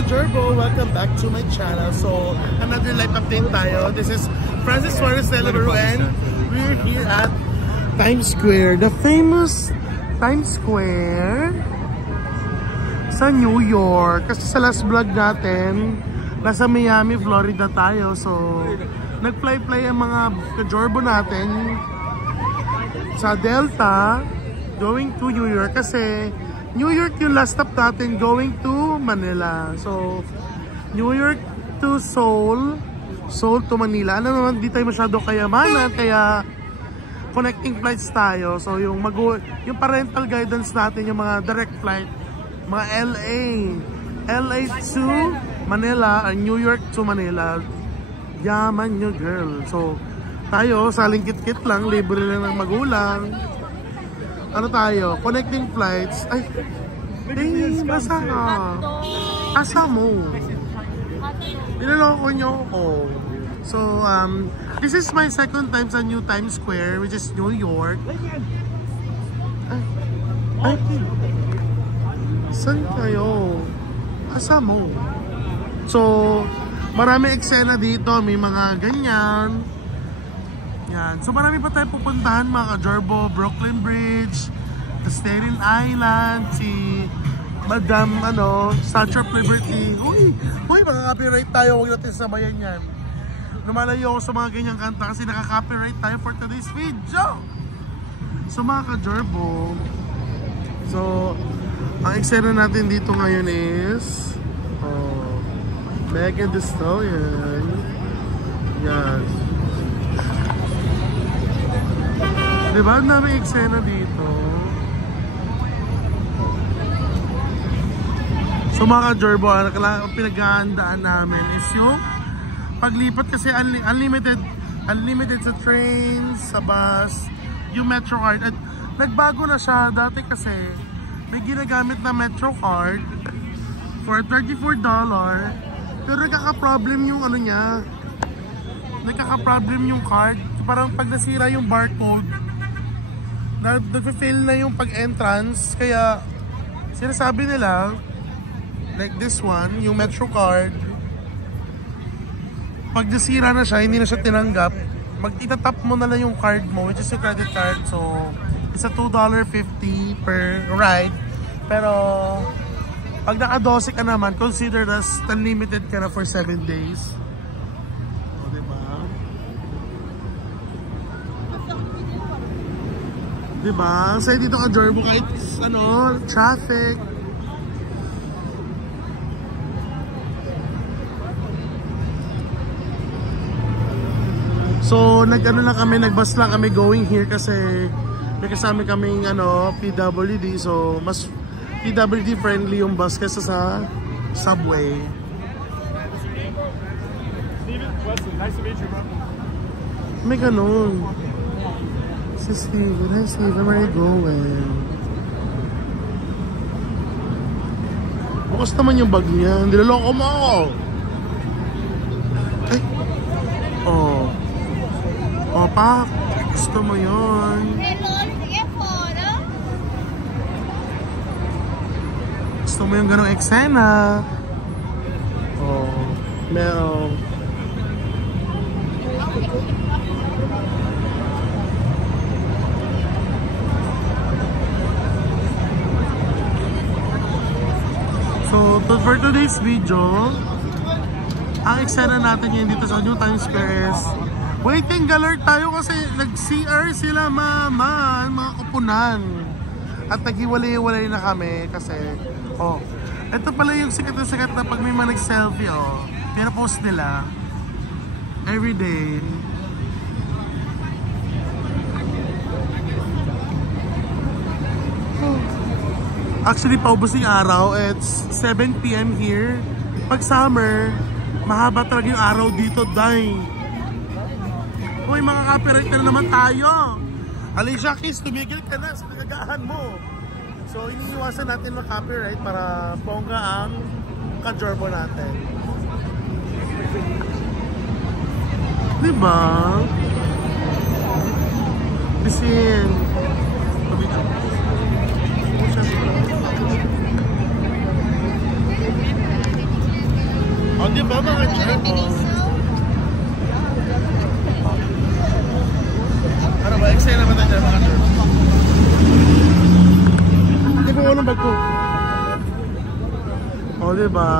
ka-Jorbo! Welcome back to my channel. So, another live update tayo. This is Francis Suarez Delabaro and we're here at Times Square. The famous Times Square sa New York. Kasi sa last vlog natin, nasa Miami, Florida tayo. So, nag-fly-fly ang mga ka-Jorbo natin sa Delta going to New York kasi New York yung last stop natin going to Manila. So, New York to Seoul, Seoul to Manila. Alam naman, di tayo masyado kayamanan, kaya connecting flights tayo. So, yung parental guidance natin, yung mga direct flight, mga LA to Manila, and New York to Manila. Yaman nyo, girl. So, tayo, saling kit-kit lang, libre lang ng magulang. Ano tayo? Connecting flights. Ay, basa ka. Asa mo? Nilaloko nyo ako. So, this is my second time sa New Times Square, which is New York. Ay, saan kayo? Asa mo? So, marami eksena dito. May mga ganyan. Yan. So marami pa tayo pupuntahan mga ka-Jorbo. Brooklyn Bridge, the Staten Island, si Madam, Statue of Liberty. Uy, makaka-copyright tayo. Huwag natin sabayan yan. Lumalayo ako sa mga ganyang kanta kasi nakaka-copyright tayo for today's video. So mga ka-Jorbo, so ang eksena natin dito ngayon is Megan Thee Stallion. Yan. Diba? Ang daming eksena dito. So mga ka-Jorbo, ang pinag-aandaan namin is yung paglipat kasi unlimited sa trains, sa bus, yung Metro card. At nagbago na siya. Dati kasi may ginagamit na Metro card for $34. Pero nagkaka-problem yung niya. Nagkaka-problem yung card. Parang pag nasira yung barcode, nag-fail na yung pag-entrance, kaya sinasabi nila like this one, yung Metro card, pag nasira na siya, hindi na siya tinanggap, itatap mo na lang yung card mo, which is yung credit card. So it's a $2.50 per ride, pero pag naka-12 ka naman, considered as unlimited ka na for 7 days. Diba? Kasi dito ka-Jorbo kahit traffic. So, nagbus lang kami going here kasi may kasama kaming PWD. So, mas PWD friendly yung bus kaysa sa subway. Nice to meet you, bro. May ganun. Si Steven. Hi Steven, where are you going? Bukas naman yung bag niya. Niloloko mo ako. Ay. Pa. Gusto mo yun. Gusto mo yung ganong eksena. Meron. So, for today's video, ang eksena natin ngayon dito sa New Times Square is waiting alert tayo kasi nag-CR sila mga kupunan. At naghiwalay-walay na kami kasi, ito pala yung sikat na sikat na pag may mga nag-selfie, pinapost nila everyday. Actually, paubos yung araw. It's 7 PM here. Pag summer, mahaba talaga yung araw dito, day. Uy, mga copyright na naman tayo. Alicia Keys, tumigil ka na sa pinagahan mo. So, iniiwasan natin mag-copyright para bongga ang ka-Jorbo natin. Diba? Bisin. O, di ba mga Gerbo? Ano ba? Excited naman tayo mga Gerbo. Hindi ko unang bag ko. O, di ba?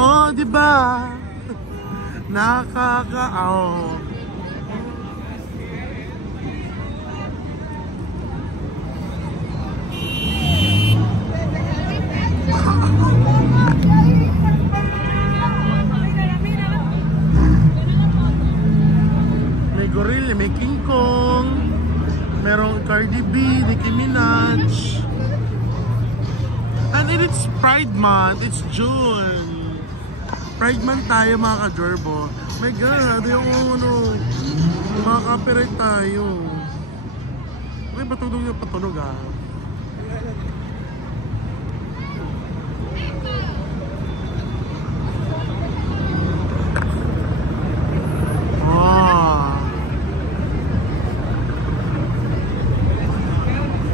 O, di ba? Nakakaaw. May Gorilla, may King Kong, merong Cardi B, Nicki Minaj. And it's Pride Month, it's June. Pride Month tayo mga ka-Gerbo. My God, yung ano, mga copyright tayo. Okay, patunog yung patunog ah. Wow.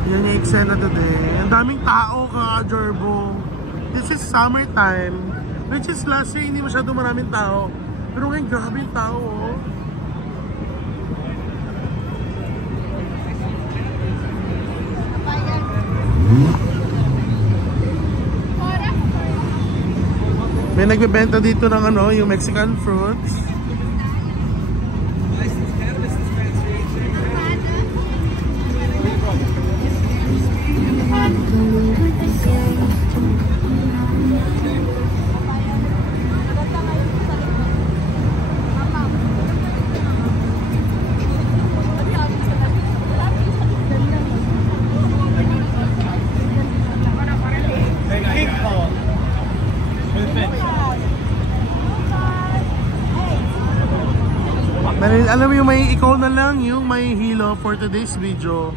Yan yung eksena today. Ang daming tao ka-Gerbo. This is summertime. Which is last year, hindi masyado maraming tao. Pero ngayon, grabe yung tao, oh. May nagbebenta dito ng ano, yung Mexican fruits. Alam mo yung may ikaw na lang yung may hilo for today's video.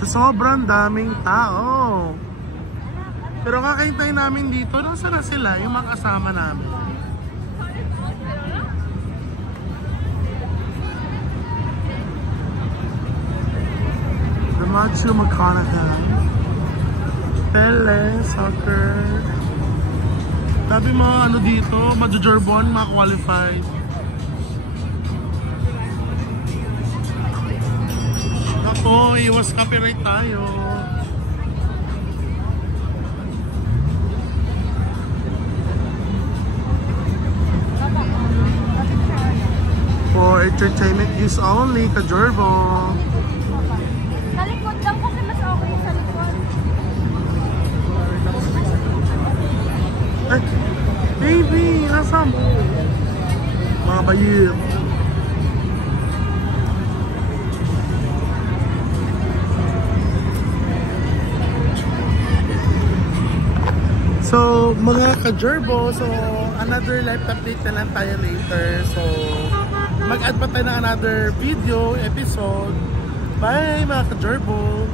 Sa sobrang daming tao. Pero kakahintay namin dito, nasa na sila yung mga kasama namin. The Matthew McConaughey, Pele, soccer. Sabi mga ano dito, Majujorbon, mga qualified. Ako, iwas copyright tayo. For entertainment use only, ka-Gerbo. Sa likod lang kasi mas okay sa likod. Ay, baby, nasa mo? Mga bayit. So, mga ka-Gerbo, so another live update na lang tayo later. So, mag-add pa tayo ng another video, episode. Bye mga ka-Gerbo!